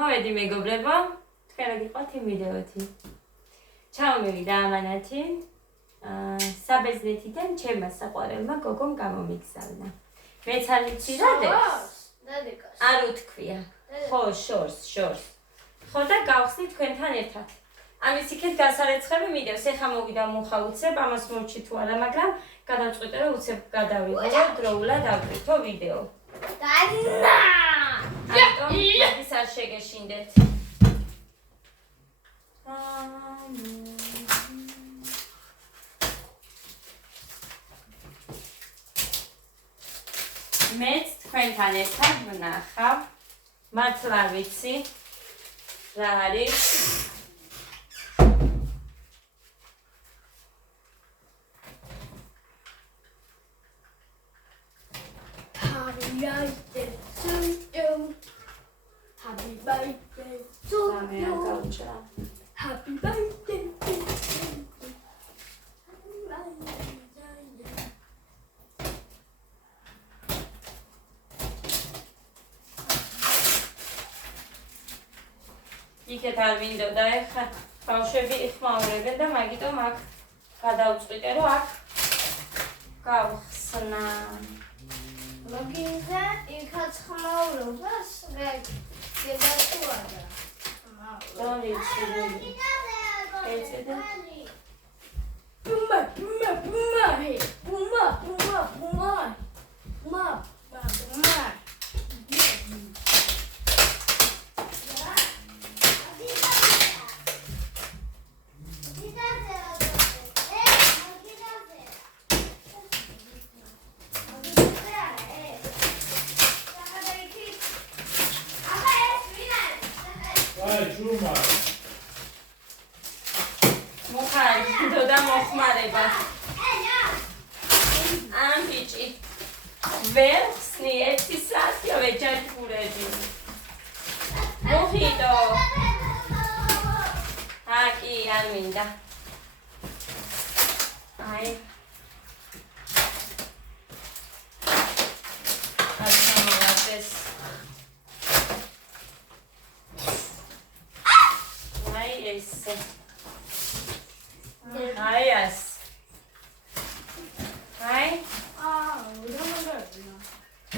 მოვედი მეგობრებო, თქვენ რა გიყვართ იმ ვიდეოთი. ჩამოვიდა ამანათი. საბერძნეთიდან ჩემმა საყვარელმა გოგომ გამომიგზავნა. მეც არ ვიცი რადგან. არ უთქვია. ხო, შორს. ხო და გავხსნით თქვენთან ერთად. ამის იქეთ გასარეცხები მიდევს. ეხა მოვიდა მუხა უცებ, ამას მოვჩი თუ არა, მაგრამ გადავწყვიტე რომ უცებ გადავიღო და დროულად ავკრითო ვიდეო. დანა! ის არ შეგეშინდეთ. მეც თქვენთან ერთად ვნახავ. მართლა ვიცი რა არის. Happy birthday to you. Happy birthday to you. იქეთ არ მინდოდა ეხა ბავშვები იხმაურებენ და მაგიტომ აქ გადავწყვიტე რომ აქ გავხსნა. Login-ზე იქაც ხმაურობას გედაწუადა. Don't ვიცი. ეცედა. Puma. მუხა და მოხმარება. ამ ბიჭი ვერ ხსნი ერთი საათია ვეჯაჭკურები. მოხიდო. აკი არ მინდა. აი. არ სამოვარდეს. აი ესე. Ai, yes. Ai.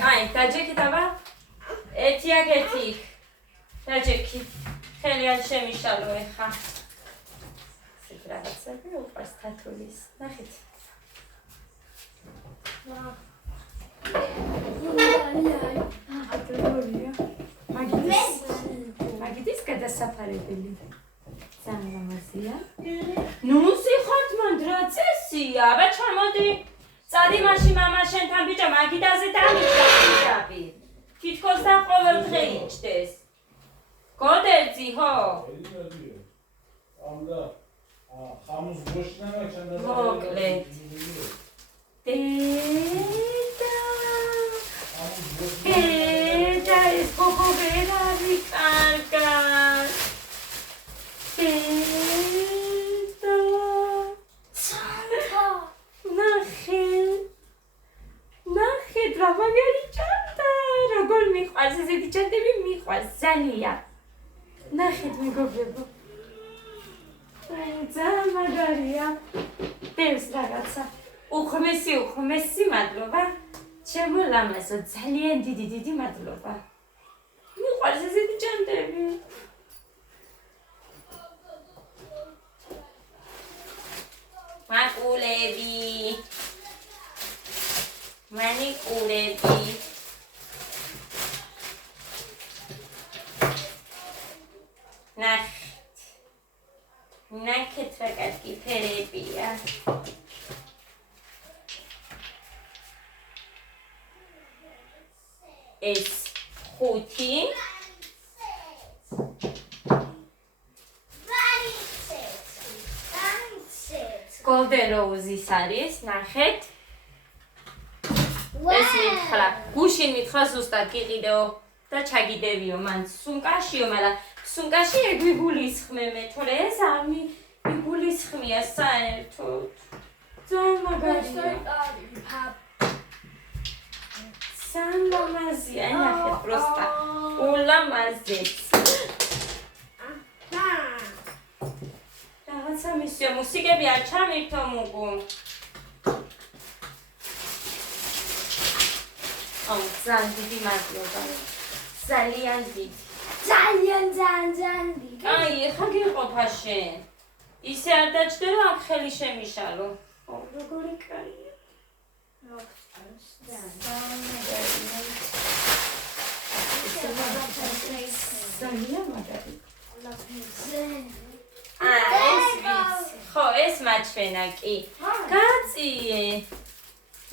Ai, დაჯექი დაბა. ერთი. დაჯექი. ხელი არ შემიშალო ეხა. ეს რაღაცები უყვარს თათულის. ნახეთ. მაგიდის გადასაფარებელი. Zanamazia. Nu sixot man dratsessia. Აბა ჩამოდი. წადი მაშინ მამა შენთან ბიჭო მაგიდაზე დამიჭრაპი. თითქოს და ყოველდღე იჭდეს. გოდერძი ხო? ამდა ხამუს გოშნა ჩანდა. მოკლედ. დედა ეს გოგო ვერ არის კარგა. ნახე რა მაგარი ჩანდა. როგორ მიყვარს ესეთი ჩანდები მიყვარს ძალიან. ნახეთ მეგობრებო. ძალიან მაგარია. დევს რაღაცა. უხმესი მადლობა. ჩემო ლამაზო ძალიან დიდი მადლობა. მიყვარს ესეთი ჩანდები. მანიკურები. ნახეთ რა კარგი ფერებია. ეს 5 Golden Roses არის, ნახეთ. ეს მითხრა, გუშინ მითხრა ზუსტად გიყიდეო და ჩაგიდევიო მან სუნკაშიო, მაგრამ სუნკაში ეგვიგულისხმე მე, თორე ეს არ მიგულისხმია საერთოდ. ძალიან მაგარია. San Lamazia, ნახეთ, პროსტა. ულამაზეც. რაღაცა მისიო მუსიკები არ ჩამირთო მუგუ. აუ, ძალიან დიდი მადლობა. ძალიან დიდი. ძალიან დიდი. აი, ეხა გიყოფა შენ. ისე არ დაჭდება აქ ხელი შემიშალო. აუ, როგორი კაია. ძალიან მაგარი. ხო, ეს მაჩვენა კი. კაცი.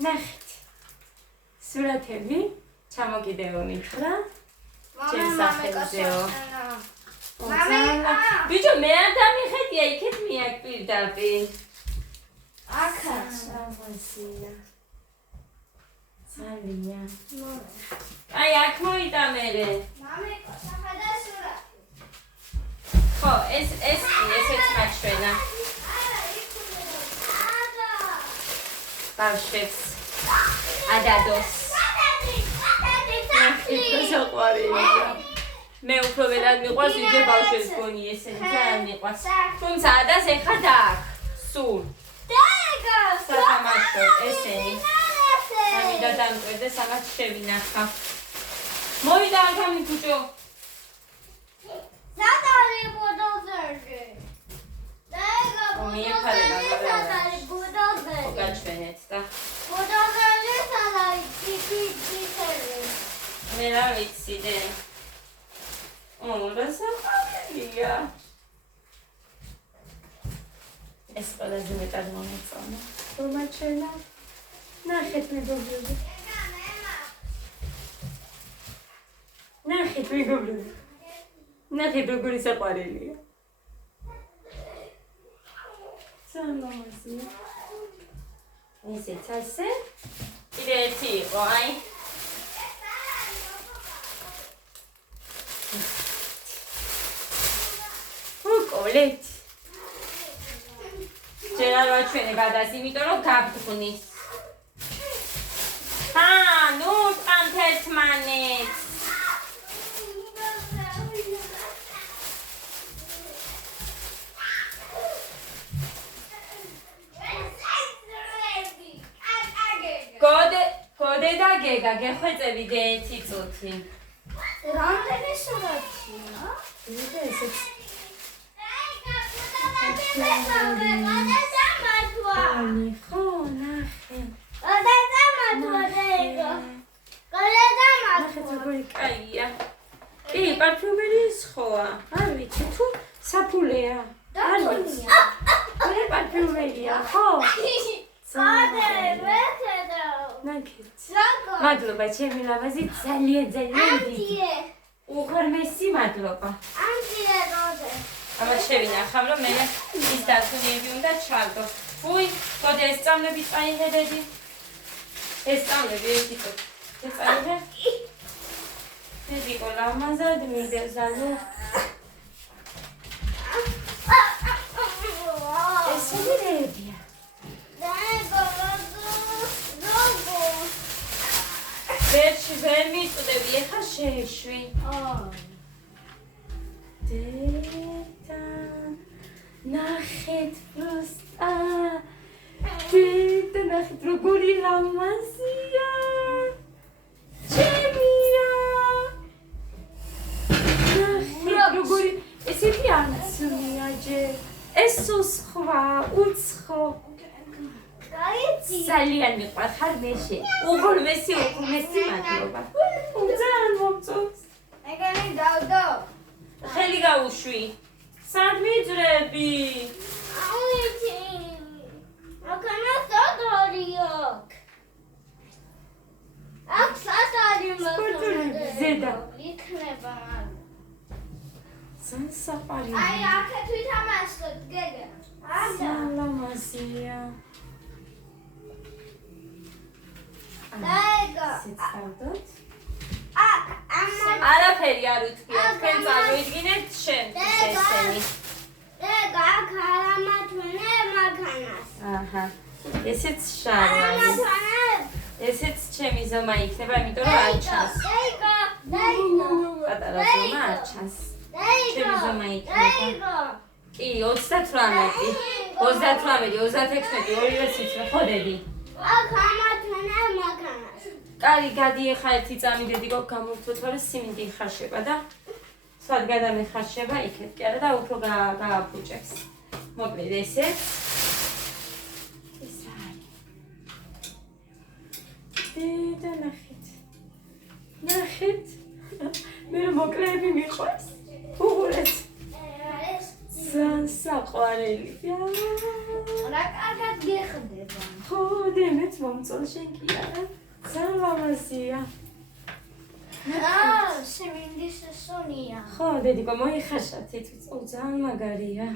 ნახეთ. სურათები ჩამოკიდეო მითხრა. ჩემს სახელზეო. ბიჭო, მე არ დამიხედია, იქეთ მიაკპირდაპირ. აქაც. სამასია. ძალიან. აი, აქ მოიტამერე. მამიკო, სახედა სურათი. ხო, ეს ესეც მაჩვენა. ბავშვებს ადადოს. მე უფრო ვერად მიყვარს ვიდრე ბავშვებს გონი ესენი ძალიან მიყვარს. თუმცა ადას ეხა დააქვს. სულ. სათამაშო ესენი. ამიდა დამკვირდა სამაც შევინახა. მოვიდა ახალი ბუჭო. სადარი ბუდოზერი. მიეფარება ბუდოზერი. გაჩვენეთ და ბუდოზერი სადარი ციფრი. მე რა ვიცი დე. რა საყარელია. ეს ყველაზე მეტად მომეწონა. რომაჩენა. ნახეთ მეგობრები. ნახეთ მეგობრები. ნახეთ როგორი საყარელია. სამამაზია. ესეც ასე. კიდე ერთი იყო, აი. უკოლეთ. ჯერ არ ვაჩვენებ ადას, იმიტომ რომ გაბძღვნის. ნუ ტყამთ ერთმანეთს. გოდე და გეგა გეხვეწებით ერთი წუთი. რამდენი სურათია? ესეც ხო, ნახე. ნახეთ როგორი კაია. კი, პარფიუმერიის ხოა. არ ვიცი, თუ საფულეა. არ ვიცი. მე პარფიუმერია, ხო? ნახეთ. მადლობა, ჩემი ლამაზი ძალიან დიდი. უღრმესი მადლობა. ამას შევინახავ, რომ მე ის დაწუნები უნდა ჩალდო. უი, გოდე ეს წამლები წაიხედედი. ეს წამლები ერთი წუთი. ეს წაიღე. ეს იყო ლამაზად მიდეზალო. ეს სულერებია. ვერ მიწდები, ეხა შეეშვი. დედა, ნახეთ პროსტა. დედა, ნახეთ როგორი ლამაზია. ჩემია. ნახეთ როგორი, ესეთი არცმია ჯერ. ესო სხვა, უცხო. ძალიან მიყვარს ხარ მეშე. უღრმესი მადლობა. ძალიან მომწონს. ეგენი დავდო. ხელი გაუშვი. სად მიძრები? აუიცი. აკანა სადორიო. აქ სასარი სპორტული ზედა. იქნება. სანსაფარი. აი, აქეთ ვითამაშოთ, გეგა. სალამაზია. დაიგო. სიცავდოთ. აქ, ამა. არაფერი არ უთქია. თქვენ წარმოიდგინეთ შენ ესენი. გეგა, აქ არამათვენე მაგანას. აჰა. ესეც შარვანი. ესეც ჩემი ზომა იქნება, იმიტომ რომ არ ჩანს. დაიგო. პატარა ზომა არ ჩანს. ჩემი ზომა იქნება. კი 38 36 ორივე ციფრი ხო დედი აქ ამათვენა მაგანას. კარი გადიეხა ერთი წამი დედიკო გამოვთვალე სიმინდი ხარშება და სად გადამეხარშება იქეთ კი არა და უფრო გააფუჭებს მოკლედ ესე ეს არის და ნახეთ მე მოკლეები მიყვარს უღურეთ საყვარელია რა კარგად გეხდება. ხო დემეც მომწონს შენ კი არა სალამაზია სიმინდის სონია. ხო დედიკო მოიხარშა თითქოს ძალიან მაგარია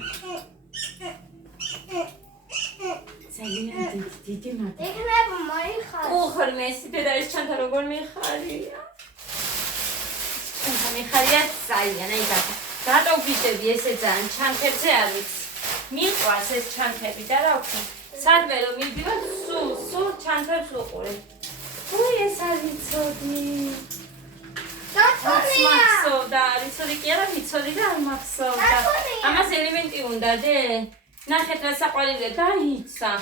ძალიან დიდი მაგარი იქნება მოიხარ. უხორმესი დედა ეს ჩანთა როგორ მიხარია ჩანთა მიხარია ძალიან აი გადავფიჭები ესე ძალიან ჩანთებზე არ ვიცი მიყვარს ეს ჩანთები და რა ვქნა სადმე რომ მივდივარ სულ ჩანთებს ვუყურებ ой ეს არ ვიცოდი მახსოვდა ვიცოდი კი არა ვიცოდი და არ მახსოვდა ამას ელემენტი უნდა დე ნახეთ რა საყვარელია დაიცა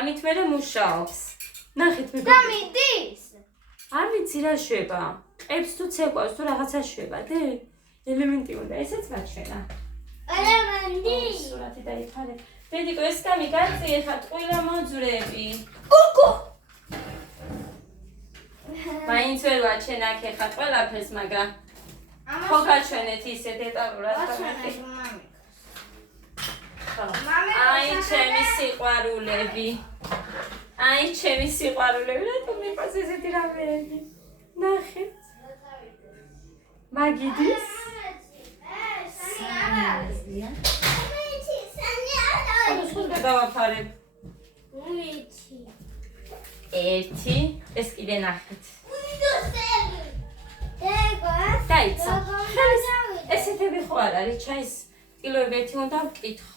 ამით მე მუშაობს ნახეთ მე გამიდის. არ ვიცი რა შვება ყებს თუ ცეკვავს თუ რაღაცა შვება დე ელემენტი უნდა ესეც მაჩვენა ელემენტი. სურათი დაიფარე დედიკო ეს კამი გაწიე ხა ტყუილა მოძვრები კუკუ. მაინც ვერ ვაჩენ აქ ეხა ყველაფერს მაგრამ ხო გაჩვენეთ ისე დეტალურად აი ჩემი სიყვარულები რატომ მიყვარს ესეთი რამეები ნახეთ მაგიდის ხოდა დავაფარებ ერთი ეს კიდე ნახეთ დაიცა ესეთები ხო არ არის ჩაის ტილოები ერთი უნდა ვკითხო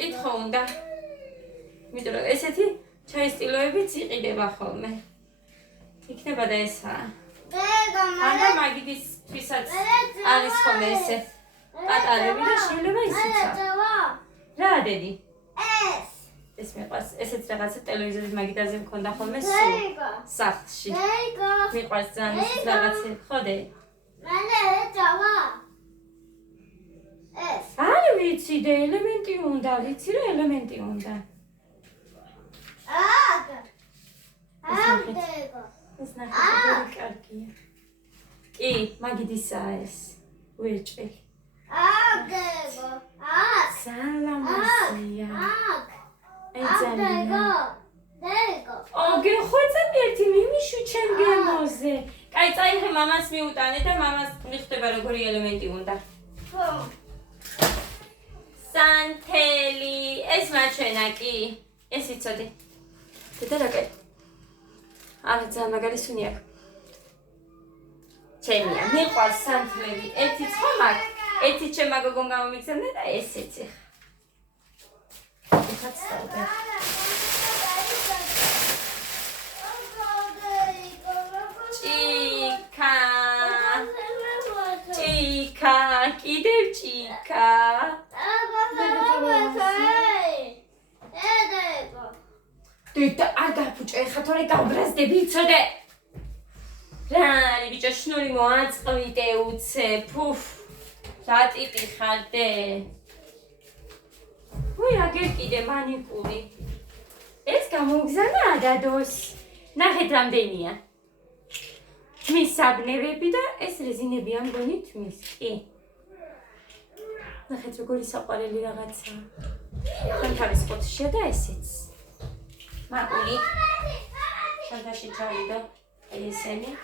კითხო უნდა იმიტომ რომ ესეთი ჩაის ტილოებიც იყიდება ხოლმე იქნება და ესაა ანდა მაგიდისთვისაც არის ხოლმე ესე პატარები და შეიძლება ისიც რა დედი ეს მეყვარს ესეც რაღაცა ტელევიზორის მაგიდაზე მქონდა ხოლმე სულ სახლში მეყვარს ძალიან ეს რაღაცა ხოდე არ ვიცი და ელემენტი უნდა ვიცი რა ელემენტი უნდა ეს ნახეთ კარგია კი მაგიდისაა ეს უერჭველი სალამაზია გეხოცებ ერთი მიმიშვი ჩემ გემოზე კაი წაიღე მამას მიუტანე და მამას მიხვდება როგორი ელემენტი უნდა სანთელი ეს მაჩვენა კი ეს იცოდი დედა რა კაი არა ძალიან მაგარი სუნი აქვს ჩემია მიყვარს სანთლები ერთი ცხომაკ ერთი ჩემმა გოგომ გამომიგზავნა და ესეც ეხა ცდავდა ჭიკა კიდევ ჭიკა დედა არ გაფუჭე ეხა თორე გავბრაზდები იცოდე რა არის ბიჭო შნური მოაწყვიტე უცე ფუფ რა ტიპი ხარდე ой აგერ კიდე მანიკური ეს გამოგზავნა ადადოს ნახეთ რამდენია თმის საბნევები და ეს რეზინებია მგონი თმის კი ნახეთ როგორი საყვარელი რაღაცა ხანთარის ყუთშია და ესეც მაკული შანტაში ჩავიდა ესენი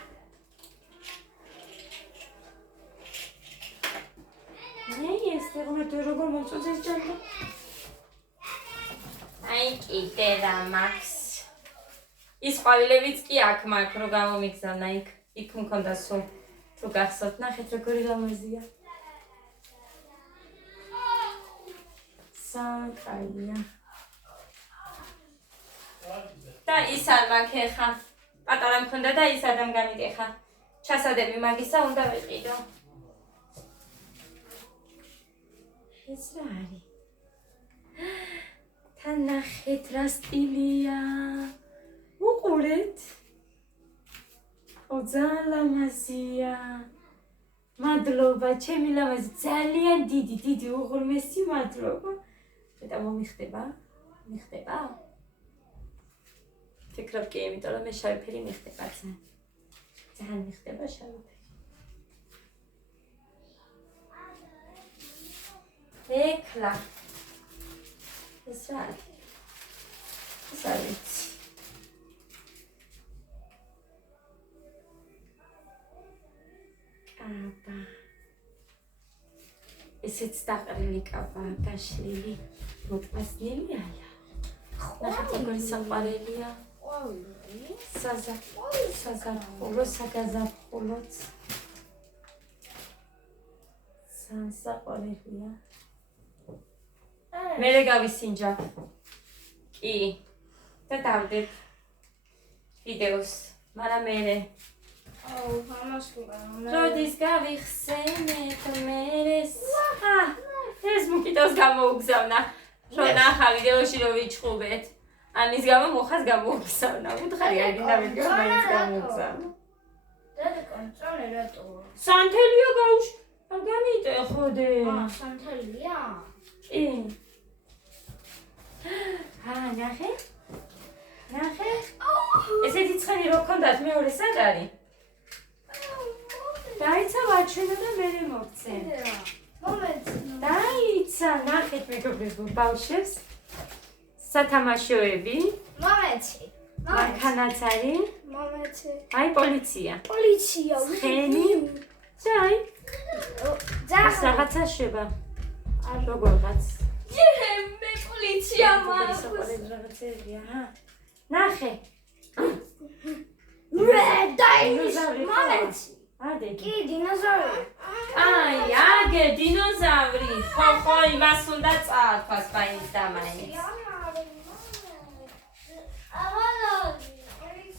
ეს როგორ მომწონს ეს ჯანმრთელი აი კიდე რა მაქვს ის ყვავილებიც კი აქ მაქვს რომ გამომიგზავნა იქ მქონდა სულ თუ გახსოვთ ნახეთ როგორი ლამაზია საკაია და ის არ მაქვს ეხა პატარა მქონდა და ის ადამ გამიკეხა ჩასადები მაგისა უნდა ვიყიდო ეს რა არის? თან ნახეთ რა სტილია. უყურეთ. ძალიან ლამაზია. მადლობა, ჩემი ლამაზი, ძალიან დიდი უღრმესი მადლობა. და მომიხდება? მიხდება? ფიქრობ კი, იმიტომ რომ მე შავი ფერი მიხდება ძალიან. ძალიან მიხდება შავი ფერი. ეკლა. ეს რა არის? ეს არის. კაბა. ესეც დაყრილი კაბა, გაშლილი. მოკმასნილი არა. ნახეთ როგორი საყვარელია. საზაფხულო, საგაზაფხულოც. საყვარელია. მერე გავისინჯავ. კი. და დავდებ ვიდეოს, მაგრამ მერე. როდის გავიხსენეთ მერეს. ეს მუკიტოს გამოუგზავნა. რომ ნახა ვიდეოში რომ ვიჩხუბეთ. ამის გამო მოხას გამოუგზავნა. უთხარი არ გინდა ვიდეო მაინც გამოუგზავნა. დედა კონტროლი რატოა? სანთელია გაუშვ. არ გამიტეხოდე. სანთელია? კი. ნახე? ნახე? ესეთი ცხენი რო გქონდათ მეორე სად არის? დაიცა ვაჩვენო და მერე მოგცე. დაიცა, ნახეთ მეგობრებო, ბავშვებს. სათამაშოები. მომეცი. მანქანაც არის. მომეცი. აი პოლიცია. პოლიცია. ცხენი. ჯაი. ეს რაღაცა შვება. როგორღაც. მე პოლიცია მაქვს. რაღაცებია, ნახე. დაინოზავრი. მომეცი. ადე. კი, დინოზავრი. აი, აგე დინოზავრი. ხო, იმას უნდა წაათვას ბაინის დამაინც.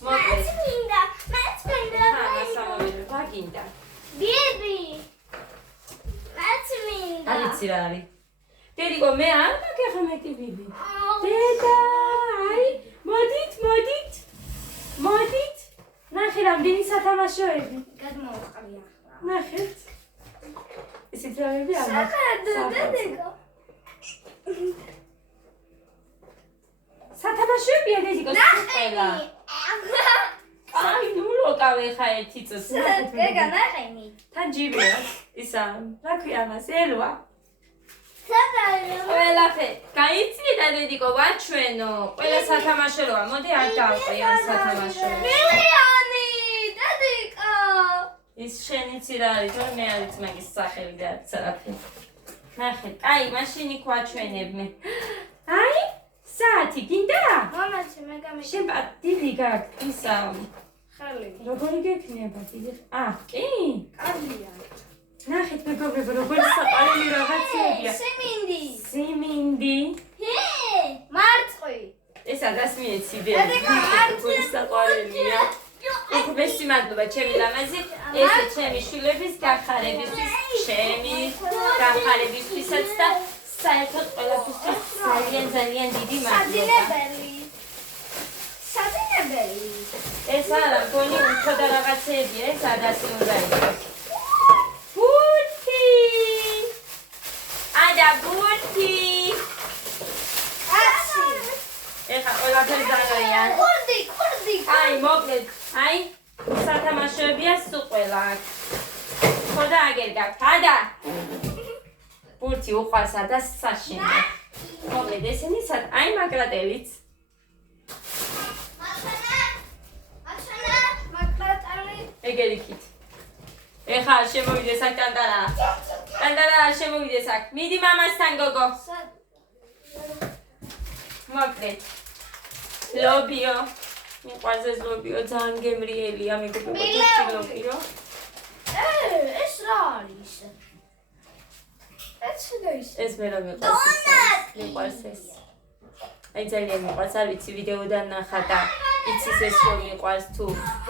მეც მინდა. სამოვიდრო, გინდა. ბიბი. მეც მინდა. არიცი რა არის. დედიკო, მე არ მაგე ხმეტი ბიბი. დედა, აი, მოდით. ნახე რამდენი სათამაშოები. გადმოვყავი ახლა. ნახეთ. ისიც რამები არა. დედიკო. სათამაშოებია დედიკო, ყველა. აი, ნუ ლოკავე ხა ერთი წუთი. გეგა ნახენი. თან ჯიბია. ისა, რა ქვია მას, ელვა. სადაა? ყველაფერი. გაიცი და დედიკო, ვაჩვენო. ყველა სათამაშო როა. მოდი არ დავყვე ამ სათამაშო. მილიონი, დედიკო. ის შენიც რა არის, რომ მე არიც მაგის სახელი და არაფერი. ნახე, კაი, მაშინ იქ ვაჩვენებ მე. აი, საათი გინდა? მომეცი, მე გამი. შენ დიდი გაქვს ისა. ხელი. როგორი გექნება დიდი? კი? კარგია. ნახეთ მეგობრებო, როგორი საყვარელი რაღაცებია. სიმინდი. მარწყვი. ეს ადას მიეციდე. როგორი საყვარელია. უხბესი მადლობა ჩემი ლამაზი. ესე ჩემი შვილების გახარებისთვის, ჩემი გახარებისთვისაც და საერთოდ ყველაფრისთვის ძალიან დიდი მადლობა. საძინებელი. ეს არა, გონი უფრო და რაღაცებია, ეს ადასი უნდა იყოს. ბურთი! ადა ბურთი! აცი. ეხა ყველაფერი დაგაია. კურდი. აი, მოკლედ, აი, სათამაშოებია სულ ყველა აქ. ხო და აგერ გაქვთ, ადა! ბურთი უყვარს ადას საშენო. მოკლედ, ესენი აი მაკრატელიც. ეგერიქით. ეხა შემოვიდეს აქ ტანტარა. ტანტარა შემოვიდეს აქ. მიდი მამასთან გოგო. მოკლედ. ლობიო. მიყვარს ეს ლობიო, ძალიან გემრიელია, მეგობრებო, ლობიო. ეს რა არის? ეს მე რა მიყვარს ეს. აი ძალიან მიყვარს, არ ვიცი ვიდეოდან ნახა და იცის ეს რომ მიყვარს თუ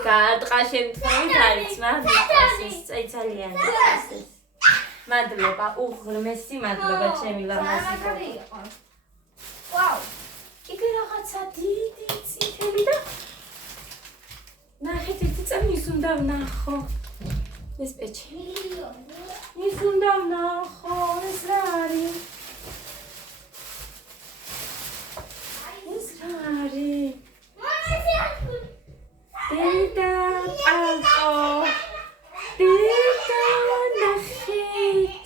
გაარტყა შემთხვევით არის, მაგრამ მიყვარს ეს, აი ძალიან მიყვარს ეს. მადლობა, უღრმესი მადლობა ჩემი ლამაზი გოგო. ვაუ. იგი რაღაცა დიდი წითელი და ნახეთ ერთი წამი ის უნდა ვნახო. ეს პეჩი. ის უნდა ვნახო, ეს რა არის? ეს რა არის? დედა, პალტო. დედა, ნახეთ.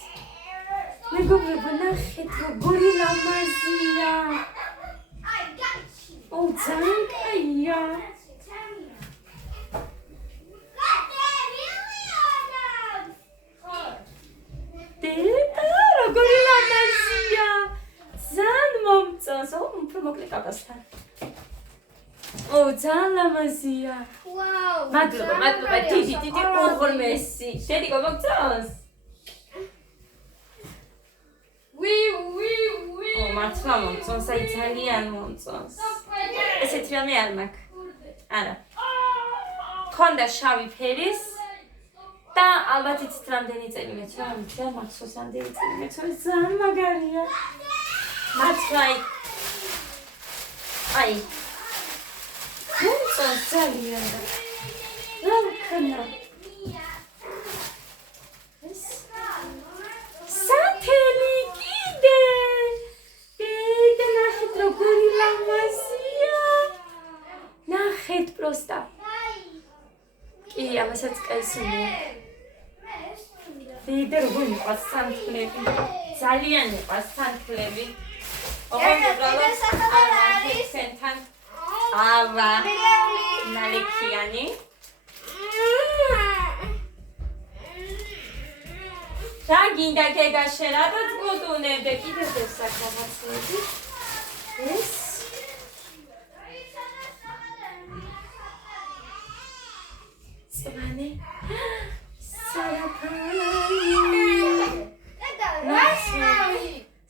მეგობრებო, ნახეთ, როგორი ლამაზია. ძალიან კაია. დედა, როგორი ლამაზია. ძალიან მომწონს. უფრო მოკლე კაბასთან. ძალიან ლამაზია. ვაუ. მადლობა, დიდი უღრმესი. დედიკო მოგწონს? მართლა მომწონს, აი ძალიან მომწონს. ესეთი რამე არ მაქვს. არა. ქონდა შავი ფერის და ალბათ იცით რამდენი წელი მეცვა, რა მახსოვს რამდენი წელი მეცვა, ძალიან მაგარია. მართლა აი მომწონს ძალიან და რა ვქნა? სათელი კიდე. დედა, ნახეთ როგორი ლამაზია. ნახეთ პროსტა. კი, ამასაც კაისუნია. დედა, როგორი მიყვარს სანთლები. ძალიან მიყვარს სანთლები. სენთან ავა ნალექიანი. რა გინდა გეგაშე რა დაძგოდუნებდე კიდევ დასაკავაცები. ეს სვანე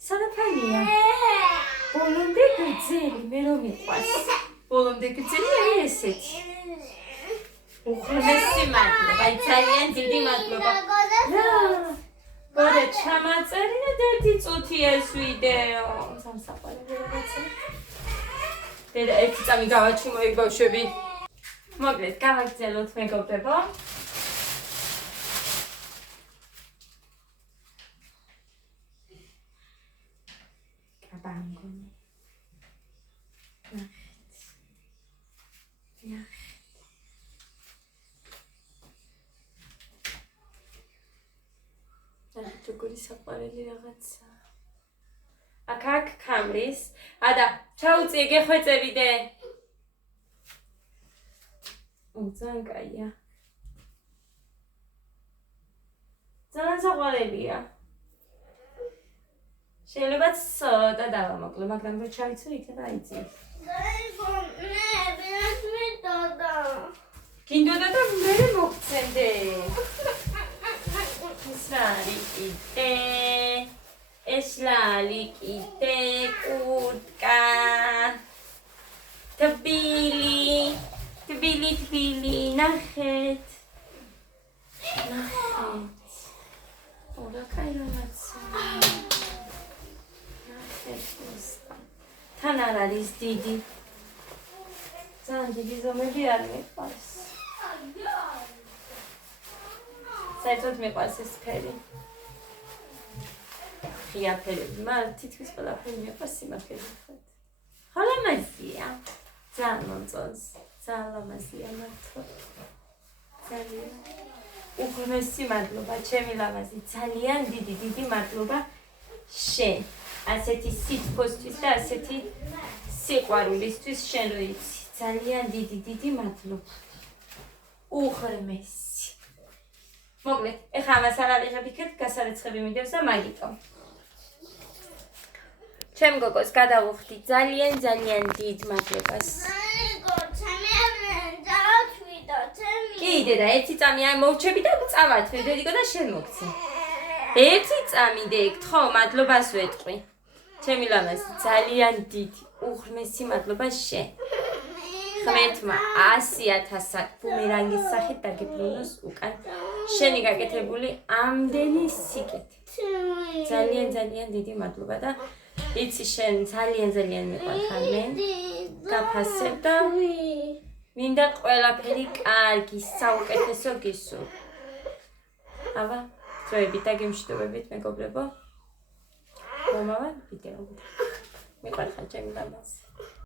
სარაფანია. ბოლომდე გრძელი, მე რომ მიყვარს. ბოლომდე გრძელი აი ესეთი. უღრმესი მადლობა, ძალიან დიდი მადლობა. გორე ჩამაწერინა და ერთი წუთი ეს ვიდეო. სამსაყვარლო რაღაცა. დედა ერთი წამი გავაჩუმოი ბავშვები. მოკლედ გავაგრძელოთ მეგობრებო. კაბანგონი. როგორი საყვარელი რაღაცა. აქ კამრის. ადა, ჩაუწიე გეხვეწებიდე. ძალიან კაია. ძალიან საყვარელია. შეიძლება ცოტა დავამოკლო, მაგრამ რო ჩავიცო იქნება აიწის. გინდოდა და მე მოგცემდე. Eslali kite kutka tbili nahet ora kaya natsa nahet usta tanaris didi zandi bizomedi ar meqvars საერთოდ მეყვარს ეს ფერი. ღია ფერები, მაგრამ თითქმის ყველაფერი მეყვარს სიმართლე. ხო ლამაზია. ძალიან მომწონს. ძალიან ლამაზია მართლა. ძალიან. უღრმესი მადლობა, ჩემი ლამაზი. ძალიან დიდი მადლობა შენ. ასეთი სიტყვისთვის და ასეთი სიყვარულისთვის შენ რო იცი. ძალიან დიდი მადლობა. უღრმესი. მოკლედ, ეხლა ამას არ აღიღებ იქეთ, გასარეცხები მიდევს და მაგითო. ჩემ გოგოს გადავუხდი ძალიან დიდ მადლობას. კი, დედა, ერთი წამი აი მოვჩები და წავართ, დედიკო და შენ მოგცე. ერთი წამი დეკთ, ხო, მადლობას ვეტყვი. ჩემი ლამაზი, ძალიან დიდი, უღრმესი მადლობა შენ. ღმერთმა 100,000 ბუმერანგის სახით დაგებრუნოს უკან. შენი გაკეთებული ამდენი სიკეთე. ძალიან დიდი მადლობა და იცი შენ ძალიან მიყვარხარ მე. გაფასებ და მინდა ყველაფერი კარგი, საუკეთესო გისურვო. აბა, დროებით და გემშვიდობებით მეგობრებო. მომავალ ვიდეომდე. მიყვარხარ ჩემი მამას.